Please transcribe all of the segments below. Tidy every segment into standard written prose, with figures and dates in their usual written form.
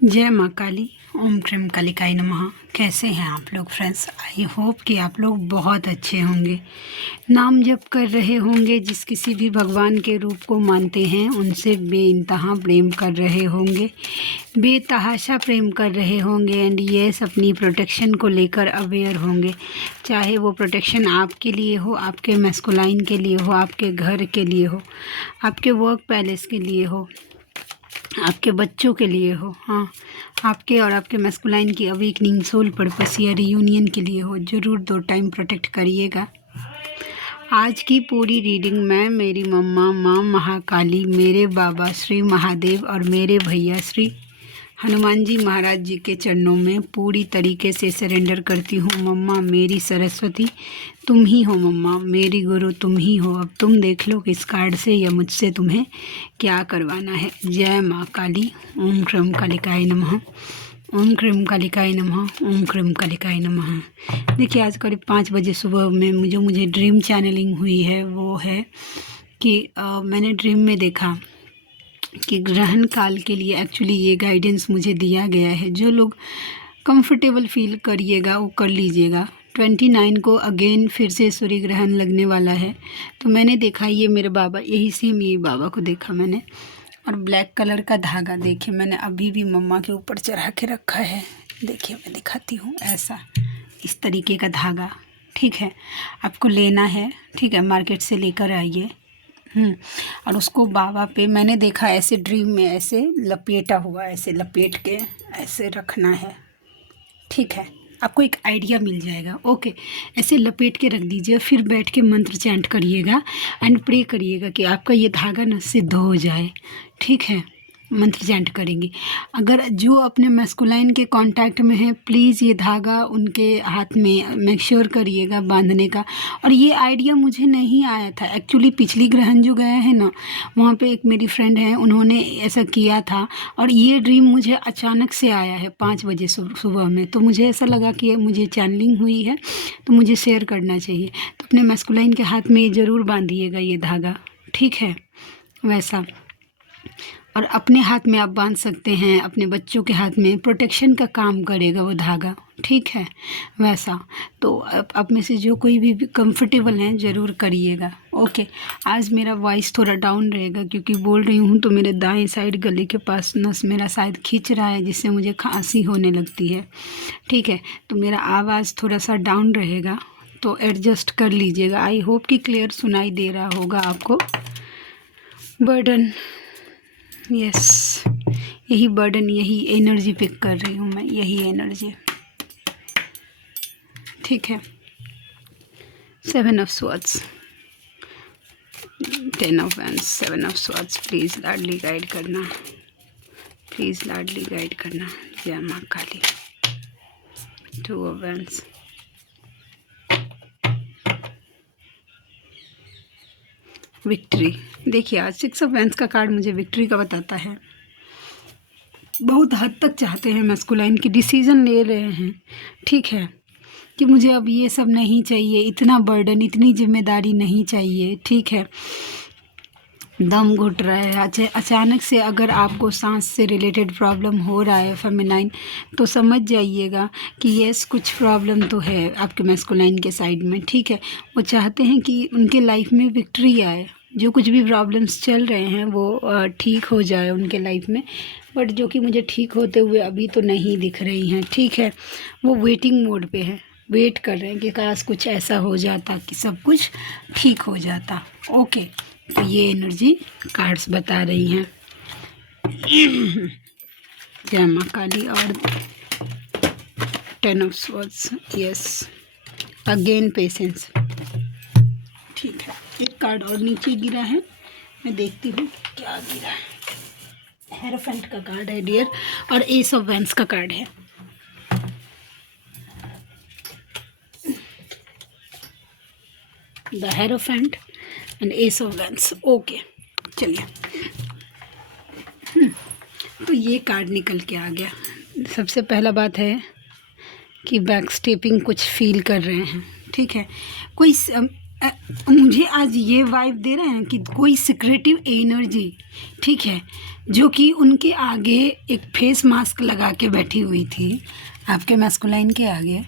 जय माँ काली। ओम क्रीम कालिकाय नमः। कैसे हैं आप लोग फ्रेंड्स? आई होप कि आप लोग बहुत अच्छे होंगे, नाम जप कर रहे होंगे, जिस किसी भी भगवान के रूप को मानते हैं उनसे बेइंतहा प्रेम कर रहे होंगे, बेतहाशा प्रेम कर रहे होंगे एंड यस अपनी प्रोटेक्शन को लेकर अवेयर होंगे। चाहे वो प्रोटेक्शन आपके लिए हो, आपके मैस्कुलाइन के लिए हो, आपके घर के लिए हो, आपके वर्क पैलेस के लिए हो, आपके बच्चों के लिए हो, हाँ आपके और आपके मैस्कुलाइन की अवेकनिंग सोल पर्पस या रियूनियन के लिए हो, ज़रूर 2 टाइम प्रोटेक्ट करिएगा। आज की पूरी रीडिंग में मेरी मम्मा माँ महाकाली, मेरे बाबा श्री महादेव और मेरे भैया श्री हनुमान जी महाराज जी के चरणों में पूरी तरीके से सरेंडर करती हूँ। मम्मा मेरी सरस्वती तुम ही हो, मम्मा मेरी गुरु तुम ही हो। अब तुम देख लो कि इस कार्ड से या मुझसे तुम्हें क्या करवाना है। जय माँ काली। ओम क्रीम कालिकाय नमः। ओम क्रीम कालिकाय नमः। ओम क्रीम कालिकाय नमः। देखिए आज करीब 5 बजे सुबह में मुझे ड्रीम चैनलिंग हुई है। वो है कि मैंने ड्रीम में देखा कि ग्रहण काल के लिए एक्चुअली ये गाइडेंस मुझे दिया गया है। जो लोग कंफर्टेबल फील करिएगा वो कर लीजिएगा। 29 को अगेन फिर से सूर्य ग्रहण लगने वाला है। तो मैंने देखा ये मेरे बाबा, यही सेम ये बाबा को देखा मैंने। और ब्लैक कलर का धागा देखिए मैंने अभी भी मम्मा के ऊपर चढ़ा के रखा है। देखिए मैं दिखाती हूँ, ऐसा इस तरीके का धागा, ठीक है, आपको लेना है, ठीक है, मार्केट से लेकर आइए। और उसको बाबा पे मैंने देखा ऐसे ड्रीम में ऐसे लपेटा हुआ, ऐसे लपेट के ऐसे रखना है, ठीक है, आपको एक आइडिया मिल जाएगा। ओके, ऐसे लपेट के रख दीजिए, फिर बैठ के मंत्र चैंट करिएगा एंड प्रे करिएगा कि आपका ये धागा ना सिद्ध हो जाए, ठीक है। मंत्र चैंट करेंगे। अगर जो अपने मैस्कुलाइन के कांटेक्ट में है प्लीज़ ये धागा उनके हाथ में मेक श्योर करिएगा बांधने का। और ये आइडिया मुझे नहीं आया था एक्चुअली। पिछली ग्रहण जो गया है ना, वहाँ पे एक मेरी फ्रेंड है, उन्होंने ऐसा किया था और ये ड्रीम मुझे अचानक से आया है 5 बजे सुबह में। तो मुझे ऐसा लगा कि मुझे चैनलिंग हुई है तो मुझे शेयर करना चाहिए। तो अपने मैस्कुलाइन के हाथ में ज़रूर बांधिएगा ये धागा, ठीक है। वैसा और अपने हाथ में आप बांध सकते हैं, अपने बच्चों के हाथ में प्रोटेक्शन का काम करेगा वो धागा, ठीक है। वैसा तो आप में से जो कोई भी कंफर्टेबल हैं ज़रूर करिएगा। ओके, आज मेरा वॉइस थोड़ा डाउन रहेगा क्योंकि बोल रही हूँ तो मेरे दाएं साइड गले के पास नस मेरा शायद खींच रहा है, जिससे मुझे खांसी होने लगती है, ठीक है। तो मेरा आवाज़ थोड़ा सा डाउन रहेगा तो एडजस्ट कर लीजिएगा। आई होप कि क्लियर सुनाई दे रहा होगा आपको। बर्डन, यस यही बर्डन, यही एनर्जी पिक कर रही हूँ मैं, यही एनर्जी, ठीक है। 7 of swords, 10 of wands, 7 of swords. Please Ladli guide करना, प्लीज़ लाडली गाइड करना। जय माँ काली। 2 ऑफ वैंड्स, विक्ट्री। देखिए आज 6 ऑफ वैंड्स का कार्ड मुझे विक्ट्री का बताता है। बहुत हद तक चाहते हैं मैस्कुलाइन की, डिसीजन ले रहे हैं, ठीक है, कि मुझे अब ये सब नहीं चाहिए, इतना बर्डन, इतनी जिम्मेदारी नहीं चाहिए, ठीक है। दम घुट रहा है अचानक से। अगर आपको सांस से रिलेटेड प्रॉब्लम हो रहा है फेमिनाइन, तो समझ जाइएगा कि यस कुछ प्रॉब्लम तो है आपके मैस्कुलाइन के साइड में, ठीक है। वो चाहते हैं कि उनके लाइफ में विक्ट्री आए, जो कुछ भी प्रॉब्लम्स चल रहे हैं वो ठीक हो जाए उनके लाइफ में, बट जो कि मुझे ठीक होते हुए अभी तो नहीं दिख रही हैं, ठीक है। वो वेटिंग मोड पे है, वेट कर रहे हैं कि काश कुछ ऐसा हो जाता कि सब कुछ ठीक हो जाता। ओके, तो ये एनर्जी कार्ड्स बता रही हैं। जय माँ काली। और 10 of swords, yes again patience, ठीक है। एक कार्ड और नीचे गिरा है, मैं देखती हूँ क्या गिरा है। हेरोफेंट का कार्ड है डियर, और एस ऑफ वैंड्स का कार्ड है। The hierophant and S of wands. Okay चलिए, तो ये कार्ड निकल के आ गया। सबसे पहला बात है कि बैक स्टेपिंग कुछ फील कर रहे हैं, ठीक है। कोई मुझे आज ये वाइब दे रहे हैं कि कोई सिक्रेटिव एनर्जी, ठीक है, जो कि उनके आगे एक फेस मास्क लगा के बैठी हुई थी आपके मैस्कुलाइन के आगे,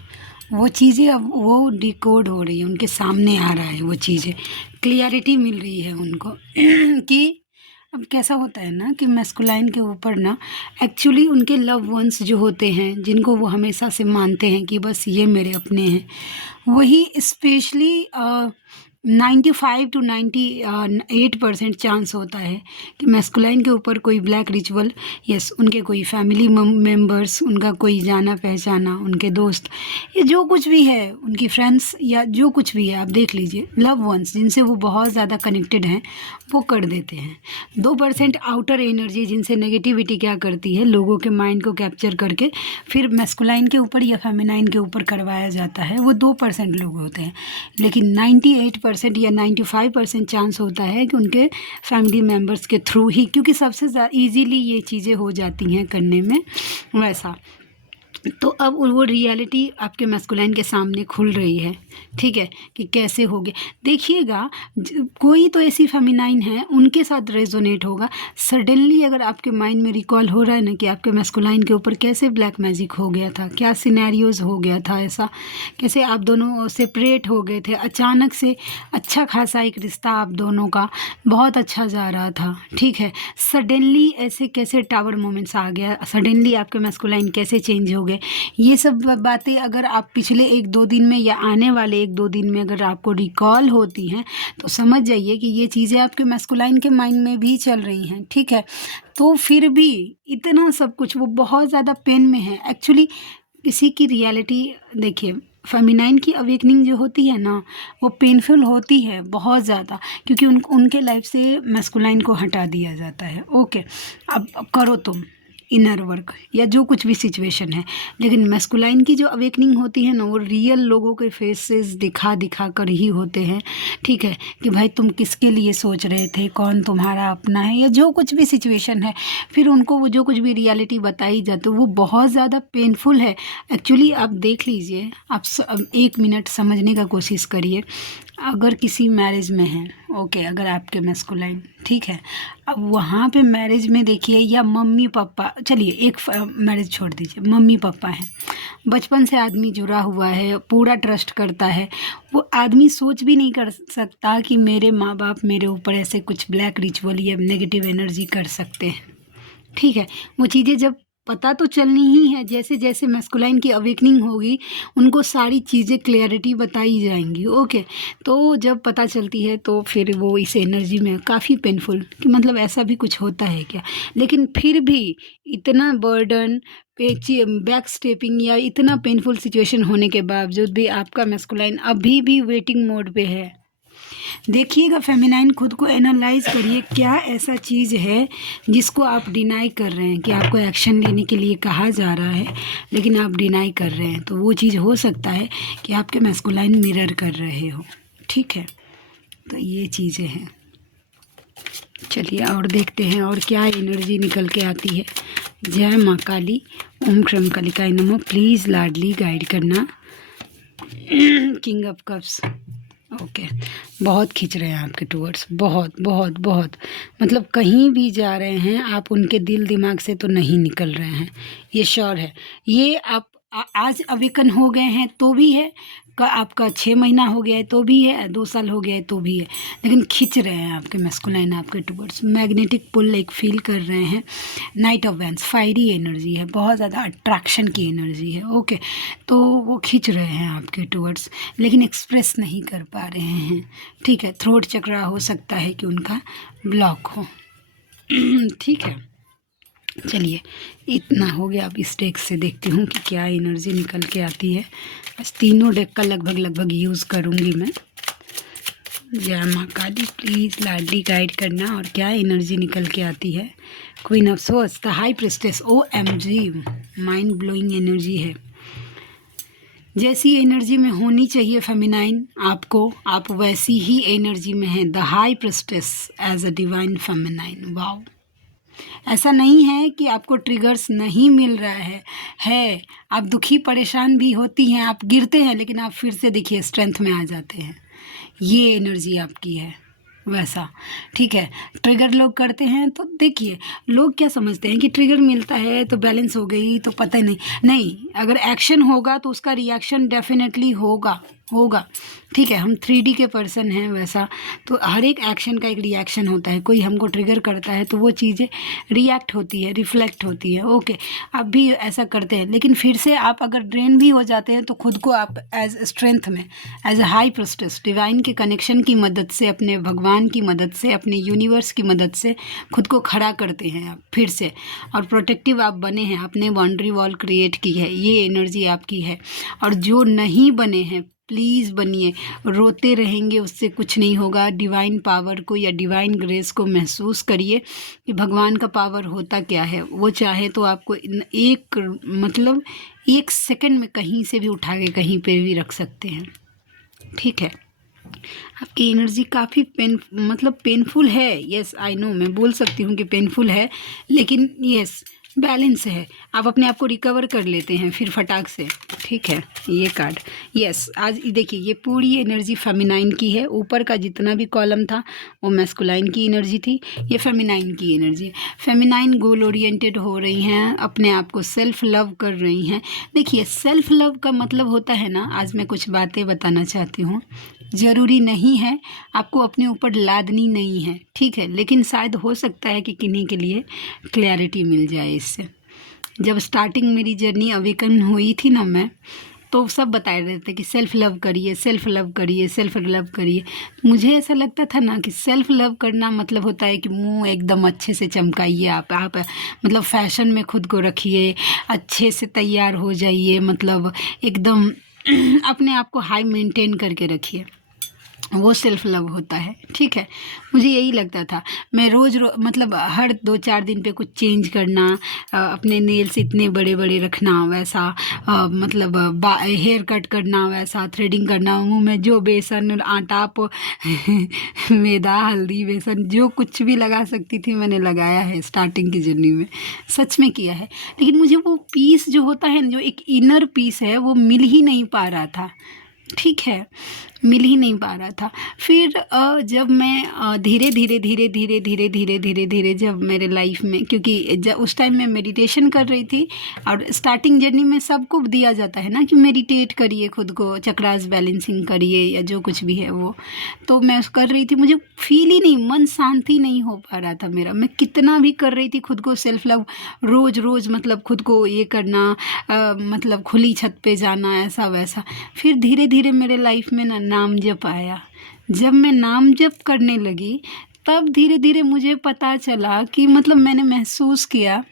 वो चीज़ें अब वो डिकोड हो रही है, उनके सामने आ रहा है, वो चीज़ें क्लियरिटी मिल रही है उनको कि अब कैसा होता है ना कि मैस्कुलाइन के ऊपर ना एक्चुअली उनके लव वंस जो होते हैं, जिनको वो हमेशा से मानते हैं कि बस ये मेरे अपने हैं, वही स्पेशली 95 टू 98% चांस होता है कि मैस्कुलाइन के ऊपर कोई ब्लैक रिचुअल, यस, उनके कोई फैमिली मेम्बर्स, उनका कोई जाना पहचाना, उनके दोस्त, या जो कुछ भी है, उनकी फ्रेंड्स या जो कुछ भी है, आप देख लीजिए, लव वंस जिनसे वो बहुत ज़्यादा कनेक्टेड हैं, वो कर देते हैं। 2% आउटर एनर्जी जिनसे नेगेटिविटी क्या करती है, लोगों के माइंड को कैप्चर करके फिर मैस्कुलाइन के ऊपर या फेमिनाइन के ऊपर करवाया जाता है, वो 2% लोग होते हैं। लेकिन 98% या 95% चांस होता है कि उनके फैमिली मेम्बर्स के थ्रू ही, क्योंकि सबसे ईजीली ये चीज़ें हो जाती हैं करने में, वैसा। तो अब वो रियलिटी आपके मैस्कुलाइन के सामने खुल रही है, ठीक है, कि कैसे हो गया। देखिएगा, कोई तो ऐसी फेमिनाइन है, उनके साथ रेजोनेट होगा। सडनली अगर आपके माइंड में रिकॉल हो रहा है ना कि आपके मैस्कुलाइन के ऊपर कैसे ब्लैक मैजिक हो गया था, क्या सिनेरियोज हो गया था, ऐसा कैसे आप दोनों सेपरेट हो गए थे, अचानक से अच्छा खासा एक रिश्ता आप दोनों का बहुत अच्छा जा रहा था, ठीक है, सडनली ऐसे कैसे टावर मोमेंट्स आ गया, सडनली आपके मैस्कुलाइन कैसे चेंज हो गए, ये सब बातें अगर आप पिछले 1-2 दिन में या आने वाले 1-2 दिन में अगर आपको रिकॉल होती हैं, तो समझ जाइए कि ये चीज़ें आपके मैस्कुलाइन के माइंड में भी चल रही हैं, ठीक है। तो फिर भी इतना सब कुछ, वो बहुत ज़्यादा पेन में है एक्चुअली। किसी की रियलिटी देखिए, फेमिनाइन की अवेकनिंग जो होती है ना, वो पेनफुल होती है बहुत ज़्यादा, क्योंकि उनके लाइफ से मैस्कुलाइन को हटा दिया जाता है। ओके, अब करो तुम इनर वर्क या जो कुछ भी सिचुएशन है, लेकिन मैस्कुलाइन की जो अवेकनिंग होती है ना, वो रियल लोगों के फेसेस दिखा दिखा कर ही होते हैं, ठीक है, कि भाई तुम किसके लिए सोच रहे थे, कौन तुम्हारा अपना है, या जो कुछ भी सिचुएशन है, फिर उनको वो जो कुछ भी रियलिटी बताई जाती है वो बहुत ज़्यादा पेनफुल है एक्चुअली। आप देख लीजिए, आप 1 मिनट समझने का कोशिश करिए। अगर किसी मैरिज में है, ओके, अगर आपके मैस्कुलाइन, ठीक है, अब वहाँ पे मैरिज में देखिए, या मम्मी पापा, चलिए एक मैरिज छोड़ दीजिए, मम्मी पापा हैं, बचपन से आदमी जुड़ा हुआ है, पूरा ट्रस्ट करता है, वो आदमी सोच भी नहीं कर सकता कि मेरे माँ बाप मेरे ऊपर ऐसे कुछ ब्लैक रिचुअल या नेगेटिव एनर्जी कर सकते हैं, ठीक है। वो चीज़ें जब पता तो चलनी ही है, जैसे जैसे मैस्कुलाइन की अवेकनिंग होगी, उनको सारी चीज़ें क्लियरिटी बताई जाएंगी, ओके। तो जब पता चलती है तो फिर वो इस एनर्जी में काफ़ी पेनफुल, कि मतलब ऐसा भी कुछ होता है क्या। लेकिन फिर भी इतना बर्डन, बैक स्टेपिंग या इतना पेनफुल सिचुएशन होने के बावजूद भी आपका मैस्कुलाइन अभी भी वेटिंग मोड पे है। देखिएगा फेमिनाइन, खुद को एनालाइज करिए, क्या ऐसा चीज़ है जिसको आप डिनाई कर रहे हैं, कि आपको एक्शन लेने के लिए कहा जा रहा है लेकिन आप डिनाई कर रहे हैं। तो वो चीज़ हो सकता है कि आपके मैस्कुलाइन मिरर कर रहे हो, ठीक है। तो ये चीज़ें हैं। चलिए और देखते हैं और क्या एनर्जी निकल के आती है। जय माँ काली, ओम क्रम कालिकाय नमः। प्लीज़ लाडली गाइड करना। किंग ऑफ कप्स, ओके, बहुत खींच रहे हैं आपके टूवर्ड्स, बहुत बहुत बहुत, मतलब कहीं भी जा रहे हैं आप, उनके दिल दिमाग से तो नहीं निकल रहे हैं, ये श्योर है। ये आप आज अवेकन हो गए हैं तो भी है, आपका 6 महीना हो गया है तो भी है, 2 साल हो गया है तो भी है, लेकिन खींच रहे हैं आपके मैस्कुलाइन आपके टूवर्ड्स, मैग्नेटिक पुल एक फील कर रहे हैं। Night of wands, fiery energy है, बहुत ज़्यादा अट्रैक्शन की एनर्जी है, ओके। तो वो खींच रहे हैं आपके टूवर्ड्स, लेकिन एक्सप्रेस नहीं कर पा रहे हैं, ठीक है। थ्रोट चक्रा हो सकता है कि उनका ब्लॉक हो, ठीक है। चलिए इतना हो गया। अब इस डेक से देखती हूँ कि क्या एनर्जी निकल के आती है। बस तीनों डेक का लगभग यूज़ करूँगी मैं। जय माँ काली, प्लीज़ लाडली गाइड करना और क्या एनर्जी निकल के आती है। Queen of source, the high priestess, OMG, mind blowing energy है। जैसी एनर्जी में होनी चाहिए फेमिनाइन आपको, आप वैसी ही एनर्जी में हैं। The high priestess as a divine feminine, wow. ऐसा नहीं है कि आपको ट्रिगर्स नहीं मिल रहा है, आप दुखी परेशान भी होती हैं, आप गिरते हैं, लेकिन आप फिर से देखिए स्ट्रेंथ में आ जाते हैं, ये एनर्जी आपकी है वैसा। ठीक है, ट्रिगर लोग करते हैं तो देखिए, लोग क्या समझते हैं कि ट्रिगर मिलता है तो बैलेंस हो गई, तो पता ही नहीं। नहीं, अगर एक्शन होगा तो उसका रिएक्शन डेफिनेटली होगा होगा। ठीक है, हम 3D के पर्सन हैं वैसा, तो हर एक एक्शन का एक रिएक्शन होता है। कोई हमको ट्रिगर करता है तो वो चीज़ें रिएक्ट होती है, रिफ्लेक्ट होती है। ओके, आप भी ऐसा करते हैं, लेकिन फिर से आप अगर ड्रेन भी हो जाते हैं तो खुद को आप एज स्ट्रेंथ में, एज अ हाई प्रोस्टेस, डिवाइन के कनेक्शन की मदद से, अपने भगवान की मदद से, अपने यूनिवर्स की मदद से खुद को खड़ा करते हैं आप फिर से, और प्रोटेक्टिव आप बने हैं, आपने बाउंड्री वॉल क्रिएट की है, ये एनर्जी आपकी है। और जो नहीं बने हैं, प्लीज़ बनिए। रोते रहेंगे उससे कुछ नहीं होगा। डिवाइन पावर को या डिवाइन ग्रेस को महसूस करिए कि भगवान का पावर होता क्या है। वो चाहे तो आपको एक मतलब 1 सेकंड में कहीं से भी उठा के कहीं पे भी रख सकते हैं। ठीक है, आपकी एनर्जी काफ़ी पेनफुल है। यस आई नो, मैं बोल सकती हूँ कि पेनफुल है, लेकिन यस बैलेंस है। आप अपने आप को रिकवर कर लेते हैं फिर फटाक से। ठीक है, ये कार्ड यस, आज देखिए ये पूरी एनर्जी फेमिनाइन की है। ऊपर का जितना भी कॉलम था वो मैस्कुलाइन की एनर्जी थी, ये फेमिनाइन की एनर्जी। फेमिनाइन गोल ओरिएंटेड हो रही हैं, अपने आप को सेल्फ लव कर रही हैं। देखिए, सेल्फ लव का मतलब होता है ना, आज मैं कुछ बातें बताना चाहती हूँ। ज़रूरी नहीं है आपको अपने ऊपर लादनी नहीं है, ठीक है, लेकिन शायद हो सकता है कि किन्हीं के लिए क्लैरिटी मिल जाए इससे। जब स्टार्टिंग मेरी जर्नी अवेकन हुई थी ना, मैं तो सब बताए रहे थे कि सेल्फ लव करिए, सेल्फ लव करिए, सेल्फ लव करिए। मुझे ऐसा लगता था ना कि सेल्फ लव करना मतलब होता है कि मुंह एकदम अच्छे से चमकाइए, आप मतलब फैशन में खुद को रखिए, अच्छे से तैयार हो जाइए, मतलब एकदम अपने आप को हाई मेंटेन करके रखिए, वो सेल्फ लव होता है। ठीक है, मुझे यही लगता था। मैं मतलब हर 2-4 दिन पे कुछ चेंज करना, अपने नेल्स इतने बड़े बड़े रखना वैसा, मतलब हेयर कट करना वैसा, थ्रेडिंग करना, मुंह में जो बेसन आटा मैदा हल्दी बेसन जो कुछ भी लगा सकती थी मैंने लगाया है स्टार्टिंग की जर्नी में, सच में किया है। लेकिन मुझे वो पीस जो होता है, जो एक इनर पीस है, वो मिल ही नहीं पा रहा था। ठीक है, मिल ही नहीं पा रहा था। फिर जब मैं धीरे धीरे धीरे धीरे धीरे धीरे धीरे धीरे जब मेरे लाइफ में, क्योंकि जब उस टाइम मैं मेडिटेशन कर रही थी, और स्टार्टिंग जर्नी में सबको दिया जाता है ना कि मेडिटेट करिए, खुद को चक्रास बैलेंसिंग करिए या जो कुछ भी है वो, तो मैं कर रही थी, मुझे फील ही नहीं, मन शांति नहीं हो पा रहा था मेरा। मैं कितना भी कर रही थी खुद को सेल्फ लव, रोज़ रोज़ मतलब खुद को ये करना, मतलब खुली छत पे जाना, ऐसा वैसा। फिर धीरे धीरे मेरे लाइफ में ना नाम जप आया। जब मैं नाम जप करने लगी तब धीरे धीरे मुझे पता चला कि मतलब मैंने महसूस किया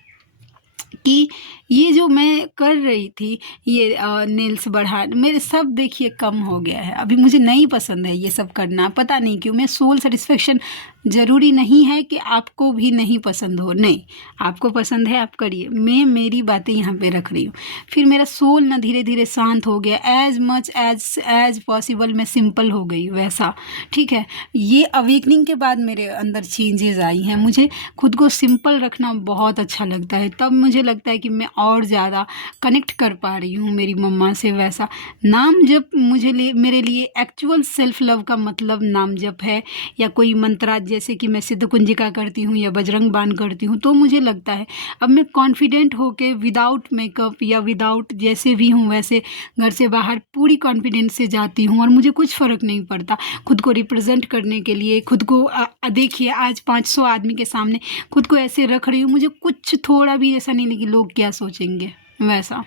कि ये जो मैं कर रही थी, ये नेल्स बढ़ा मेरे सब देखिए कम हो गया है। अभी मुझे नहीं पसंद है ये सब करना, पता नहीं क्यों। मैं सोल सेटिस्फेक्शन, ज़रूरी नहीं है कि आपको भी नहीं पसंद हो, नहीं, आपको पसंद है आप करिए, मैं मेरी बातें यहाँ पे रख रही हूँ। फिर मेरा सोल ना धीरे धीरे शांत हो गया, एज मच एज पॉसिबल मैं सिंपल हो गई वैसा। ठीक है, ये अवेकनिंग के बाद मेरे अंदर चेंजेस आई हैं। मुझे खुद को सिंपल रखना बहुत अच्छा लगता है, तब मुझे लगता है कि मैं और ज़्यादा कनेक्ट कर पा रही हूँ मेरी मम्मा से वैसा। नाम जप मेरे लिए एक्चुअल सेल्फ लव का मतलब नाम जप है, या कोई मंत्रा जैसे कि मैं सिद्ध कुंजिका करती हूँ या बजरंग बाण करती हूँ, तो मुझे लगता है अब मैं कॉन्फिडेंट होके विदाउट मेकअप या विदाउट जैसे भी हूँ वैसे घर से बाहर पूरी कॉन्फिडेंस से जाती हूँ, और मुझे कुछ फ़र्क नहीं पड़ता खुद को रिप्रेजेंट करने के लिए। खुद को देखिए, आज 500 आदमी के सामने खुद को ऐसे रख रही हूँ, मुझे कुछ थोड़ा भी ऐसा नहीं लगी लोग क्या सोचेंगे वैसा।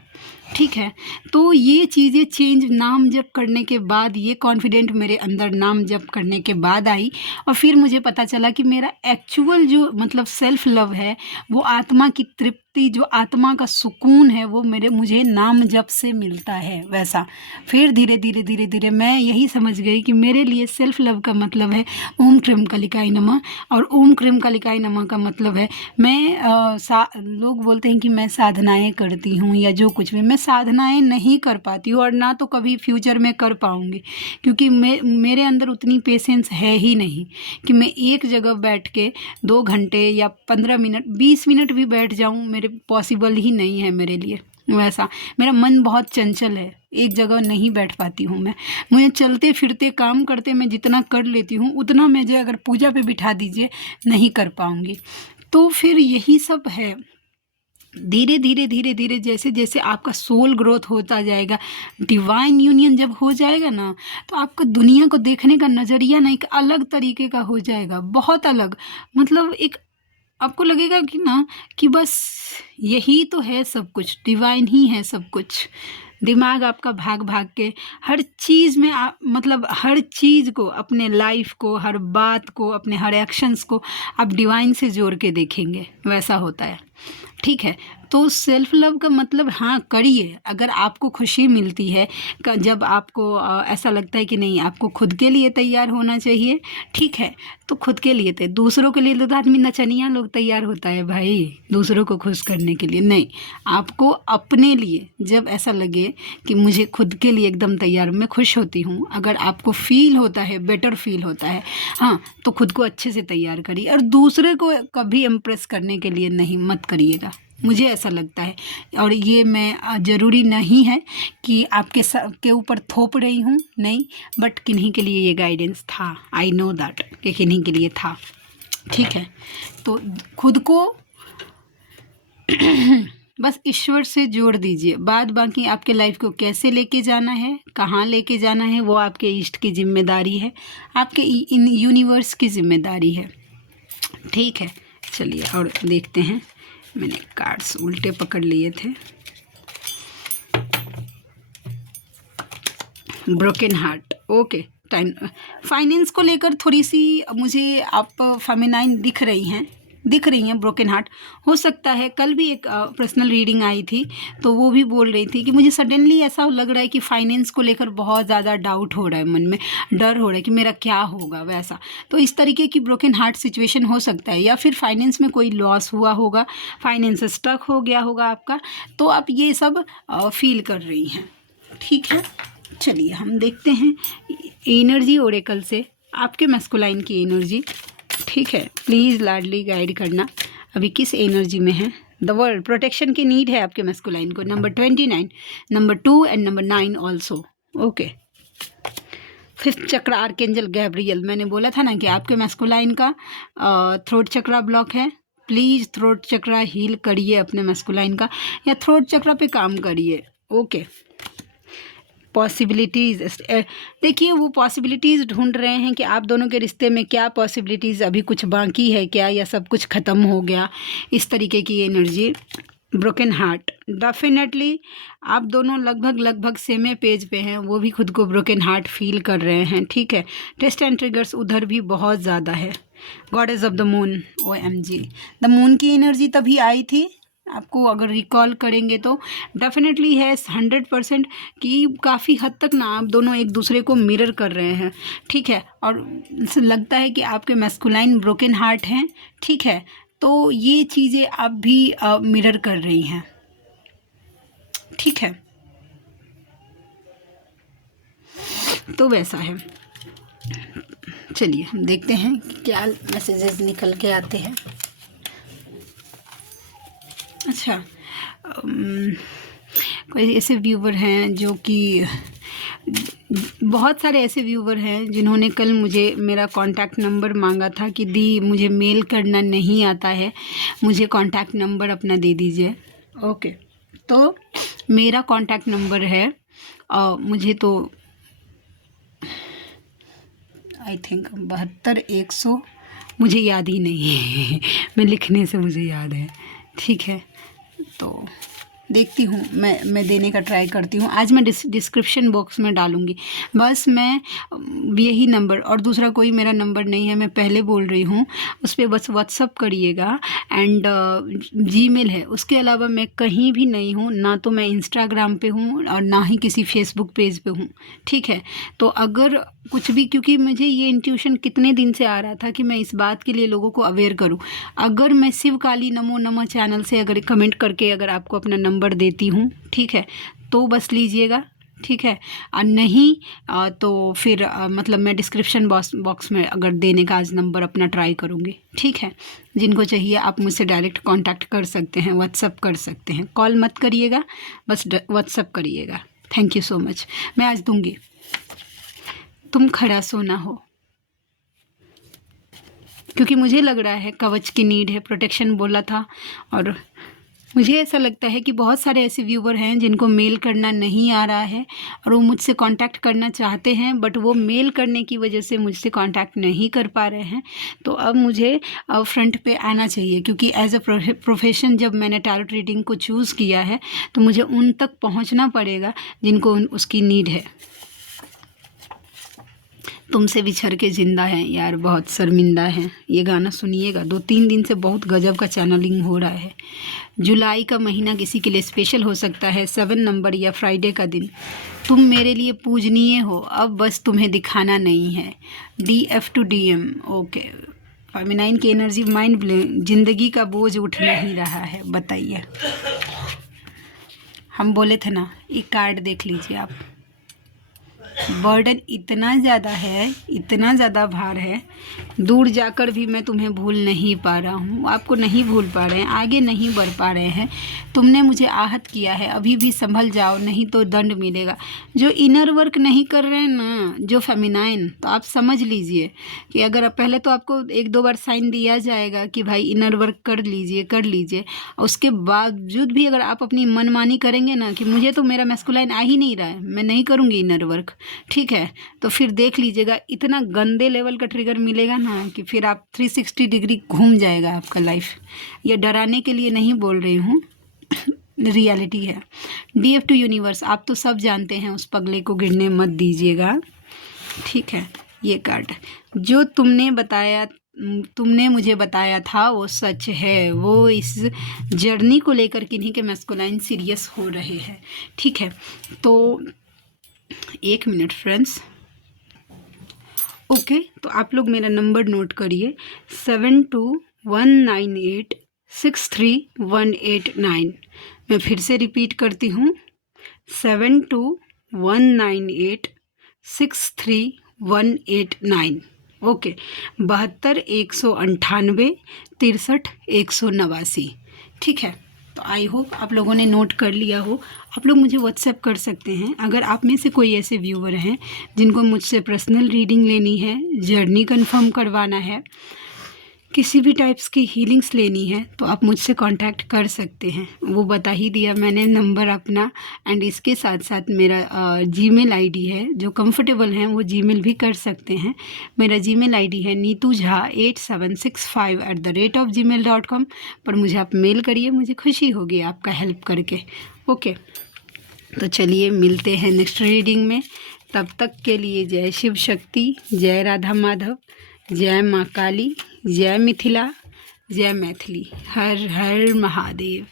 ठीक है, तो ये चीज़ें चेंज नाम जप करने के बाद, ये कॉन्फिडेंट मेरे अंदर नाम जप करने के बाद आई। और फिर मुझे पता चला कि मेरा एक्चुअल जो मतलब सेल्फ लव है, वो आत्मा की तृप्ति, जो आत्मा का सुकून है, वो मुझे नाम जप से मिलता है वैसा। फिर धीरे धीरे धीरे धीरे मैं यही समझ गई कि मेरे लिए सेल्फ लव का मतलब है ओम क्रीम कालिकाय नमः। और ओम क्रीम कालिकाय नमः का मतलब है मैं लोग बोलते हैं कि मैं साधनाएं करती हूँ या जो कुछ भी, मैं साधनाएं नहीं कर पाती हूँ, और ना तो कभी फ्यूचर में कर पाऊँगी, क्योंकि मेरे अंदर उतनी पेशेंस है ही नहीं कि मैं एक जगह बैठ के 2 घंटे या 15 मिनट 20 मिनट भी बैठ जाऊँ, मेरे पॉसिबल ही नहीं है मेरे लिए वैसा मेरा मन बहुत चंचल है, एक जगह नहीं बैठ पाती हूँ मैं। मुझे चलते फिरते काम करते मैं जितना कर लेती हूँ उतना मुझे अगर पूजा पे बिठा दीजिए नहीं कर पाऊँगी। तो फिर यही सब है, धीरे धीरे धीरे धीरे जैसे जैसे आपका सोल ग्रोथ होता जाएगा, डिवाइन यूनियन जब हो जाएगा ना, तो आपका दुनिया को देखने का नज़रिया ना एक अलग तरीके का हो जाएगा, बहुत अलग। मतलब एक आपको लगेगा कि ना कि बस यही तो है सब कुछ, डिवाइन ही है सब कुछ। दिमाग आपका भाग भाग के हर चीज़ में आप मतलब हर चीज़ को, अपने लाइफ को, हर बात को, अपने हर एक्शंस को आप डिवाइन से जोड़ के देखेंगे, वैसा होता है। ठीक है, तो सेल्फ लव का मतलब हाँ करिए, अगर आपको खुशी मिलती है जब आपको ऐसा लगता है कि नहीं आपको खुद के लिए तैयार होना चाहिए, ठीक है, तो खुद के लिए तो दूसरों के लिए तो आदमी नचनिया लोग तैयार होता है भाई, दूसरों को खुश करने के लिए नहीं। आपको अपने लिए जब ऐसा लगे कि मुझे खुद के लिए एकदम तैयार, मैं खुश होती हूँ, अगर आपको फील होता है, बेटर फील होता है, हाँ, तो खुद को अच्छे से तैयार करिए और दूसरे को कभी इम्प्रेस करने के लिए नहीं मत करिएगा, मुझे ऐसा लगता है। और ये मैं ज़रूरी नहीं है कि आपके के ऊपर थोप रही हूँ, नहीं, बट किन्हीं के लिए ये गाइडेंस था, आई नो दैट कि किन्हीं के लिए था। ठीक है, तो खुद को बस ईश्वर से जोड़ दीजिए, बाद बाकी आपके लाइफ को कैसे लेके जाना है, कहाँ लेके जाना है, वो आपके इष्ट की जिम्मेदारी है, आपके इन यूनिवर्स की जिम्मेदारी है। ठीक है, चलिए और देखते हैं। मैंने कार्ड्स उल्टे पकड़ लिए थे। Broken heart, okay. Time finance को लेकर थोड़ी सी मुझे आप फेमिनाइन दिख रही हैं, ब्रोकन हार्ट। हो सकता है कल भी एक पर्सनल रीडिंग आई थी, तो वो भी बोल रही थी कि मुझे सडनली ऐसा लग रहा है कि फाइनेंस को लेकर बहुत ज़्यादा डाउट हो रहा है, मन में डर हो रहा है कि मेरा क्या होगा, वैसा। तो इस तरीके की ब्रोकन हार्ट सिचुएशन हो सकता है, या फिर फाइनेंस में कोई लॉस हुआ होगा, फाइनेंस स्टक हो गया होगा आपका, तो आप ये सब फील कर रही हैं। ठीक है, चलिए हम देखते हैं एनर्जी ओरेकल से आपके मैस्कुलाइन की एनर्जी। ठीक है, प्लीज़ लाडली गाइड करना, अभी किस एनर्जी में है। द वर्ल्ड, प्रोटेक्शन की नीड है आपके मैस्कुलाइन को, number 29, number 2 and number 9 also. Okay, 5th चक्र आर्कएंजल गैब्रियल। मैंने बोला था ना कि आपके मैस्कुलाइन का थ्रोट चक्रा ब्लॉक है, प्लीज़ थ्रोट चक्रा हील करिए अपने मैस्कुलाइन का, या थ्रोट चक्रा पे काम करिए। ओके, पॉसिबिलिटीज़ देखिए, वो पॉसिबिलिटीज़ ढूंढ रहे हैं कि आप दोनों के रिश्ते में क्या पॉसिबिलिटीज़ अभी कुछ बाकी है क्या, या सब कुछ ख़त्म हो गया, इस तरीके की एनर्जी। ब्रोकन हार्ट, डेफिनेटली आप दोनों लगभग सेमे पेज पे हैं, वो भी खुद को ब्रोकन हार्ट फील कर रहे हैं। ठीक है, टेस्ट एंड ट्रिगर्स उधर भी बहुत ज़्यादा है। Goddess of the moon, OMG, the moon की एनर्जी तभी आई थी, आपको अगर रिकॉल करेंगे तो डेफिनेटली है 100% कि काफ़ी हद तक ना आप दोनों एक दूसरे को मिरर कर रहे हैं। ठीक है, और लगता है कि आपके मैस्कुलाइन ब्रोकन हार्ट हैं। ठीक है, तो ये चीज़ें आप भी मिरर कर रही हैं। ठीक है, तो वैसा है। चलिए हम देखते हैं क्या मैसेजेस निकल के आते हैं। अच्छा, कोई ऐसे व्यूवर हैं जो कि बहुत सारे ऐसे व्यूवर हैं जिन्होंने कल मुझे मेरा कॉन्टैक्ट नंबर मांगा था कि दी मुझे मेल करना नहीं आता है, मुझे कॉन्टैक्ट नंबर अपना दे दीजिए। ओके, तो मेरा कॉन्टैक्ट नंबर है, मुझे तो आई थिंक 72 100, मुझे याद ही नहीं है मैं लिखने से मुझे याद है। ठीक है, तो देखती हूँ, मैं देने का ट्राई करती हूँ। आज मैं डिस्क्रिप्शन बॉक्स में डालूँगी, बस मैं यही नंबर, और दूसरा कोई मेरा नंबर नहीं है, मैं पहले बोल रही हूँ, उस पर बस व्हाट्सअप करिएगा। एंड जीमेल है, उसके अलावा मैं कहीं भी नहीं हूँ, ना तो मैं इंस्टाग्राम पे हूँ और ना ही किसी फेसबुक पेज पे हूँ। ठीक है, तो अगर कुछ भी, क्योंकि मुझे ये इंट्यूशन कितने दिन से आ रहा था कि मैं इस बात के लिए लोगों को अवेयर करूं, अगर मैं शिव काली नमो नमः चैनल से अगर कमेंट करके अगर आपको अपना नंबर देती हूं, ठीक है, तो बस लीजिएगा, ठीक है। और नहीं तो फिर मतलब मैं डिस्क्रिप्शन बॉक्स में अगर देने का आज नंबर अपना ट्राई करूँगी, ठीक है। जिनको चाहिए आप मुझसे डायरेक्ट कांटेक्ट कर सकते हैं, व्हाट्सअप कर सकते हैं, कॉल मत करिएगा, बस व्हाट्सअप करिएगा। Thank you so much. मैं आज दूंगी। तुम खड़ा सोना हो, क्योंकि मुझे लग रहा है कवच की नीड है, प्रोटेक्शन बोला था। और मुझे ऐसा लगता है कि बहुत सारे ऐसे व्यूवर हैं जिनको मेल करना नहीं आ रहा है और वो मुझसे कांटेक्ट करना चाहते हैं, बट वो मेल करने की वजह से मुझसे कांटेक्ट नहीं कर पा रहे हैं। तो अब मुझे फ्रंट पे आना चाहिए, क्योंकि एज अ प्रोफेशन जब मैंने टैरोट रीडिंग को चूज़ किया है तो मुझे उन तक पहुंचना पड़ेगा जिनको उसकी नीड है। तुमसे बिछड़ के ज़िंदा हैं यार, बहुत शर्मिंदा हैं। ये गाना सुनिएगा, 2-3 दिन से बहुत गजब का चैनलिंग हो रहा है। जुलाई का महीना किसी के लिए स्पेशल हो सकता है, 7 नंबर या फ्राइडे का दिन। तुम मेरे लिए पूजनीय हो, अब बस तुम्हें दिखाना नहीं है। DF to DM, okay. Feminine की एनर्जी माइंड ब्लोइंग। जिंदगी का बोझ उठ नहीं रहा है, बताइए। हम बोले थे ना, ये कार्ड देख लीजिए आप। बर्डन इतना ज़्यादा है, इतना ज़्यादा भार है, दूर जाकर भी मैं तुम्हें भूल नहीं पा रहा हूँ, आपको नहीं भूल पा रहे हैं, आगे नहीं बढ़ पा रहे हैं। तुमने मुझे आहत किया है, अभी भी संभल जाओ, नहीं तो दंड मिलेगा। जो इनर वर्क नहीं कर रहे हैं ना, जो फेमिनाइन, तो आप समझ लीजिए कि अगर पहले तो आपको 1-2 बार साइन दिया जाएगा कि भाई इनर वर्क कर लीजिए। उसके बावजूद भी अगर आप अपनी मनमानी करेंगे ना कि मुझे तो मेरा मैस्कुलाइन आ ही नहीं रहा है, मैं नहीं करूँगी इनर वर्क, ठीक है, तो फिर देख लीजिएगा इतना गंदे लेवल का ट्रिगर मिलेगा ना कि फिर आप 360 डिग्री घूम जाएगा आपका लाइफ। ये डराने के लिए नहीं बोल रही हूँ, रियलिटी है। DF to यूनिवर्स, आप तो सब जानते हैं, उस पगले को गिरने मत दीजिएगा, ठीक है। ये कार्ड जो तुमने मुझे बताया था वो सच है। वो इस जर्नी को लेकर किन्हीं के मैस्कुलाइन सीरियस हो रहे हैं, ठीक है। तो 1 मिनट फ्रेंड्स, ओके। तो आप लोग मेरा नंबर नोट करिए, 7219863189। मैं फिर से रिपीट करती हूँ, 7219863189, ओके। 72-198 63-189, ठीक है। तो आई होप आप लोगों ने नोट कर लिया हो। आप लोग मुझे व्हाट्सएप कर सकते हैं अगर आप में से कोई ऐसे व्यूवर हैं जिनको मुझसे पर्सनल रीडिंग लेनी है, जर्नी कंफर्म करवाना है, किसी भी टाइप्स की हीलिंग्स लेनी है, तो आप मुझसे कांटेक्ट कर सकते हैं। वो बता ही दिया मैंने नंबर अपना, एंड इसके साथ साथ मेरा जीमेल आईडी है। जो कंफर्टेबल हैं वो जीमेल भी कर सकते हैं। मेरा जीमेल आईडी है neetujha8765@gmail.com। पर मुझे आप मेल करिए, मुझे खुशी होगी आपका हेल्प करके, ओके। तो चलिए मिलते हैं नेक्स्ट रीडिंग में। तब तक के लिए जय शिव शक्ति, जय राधा माधव, जय माँ काली, जय मिथिला, जय मैथिली। हर हर महादेव।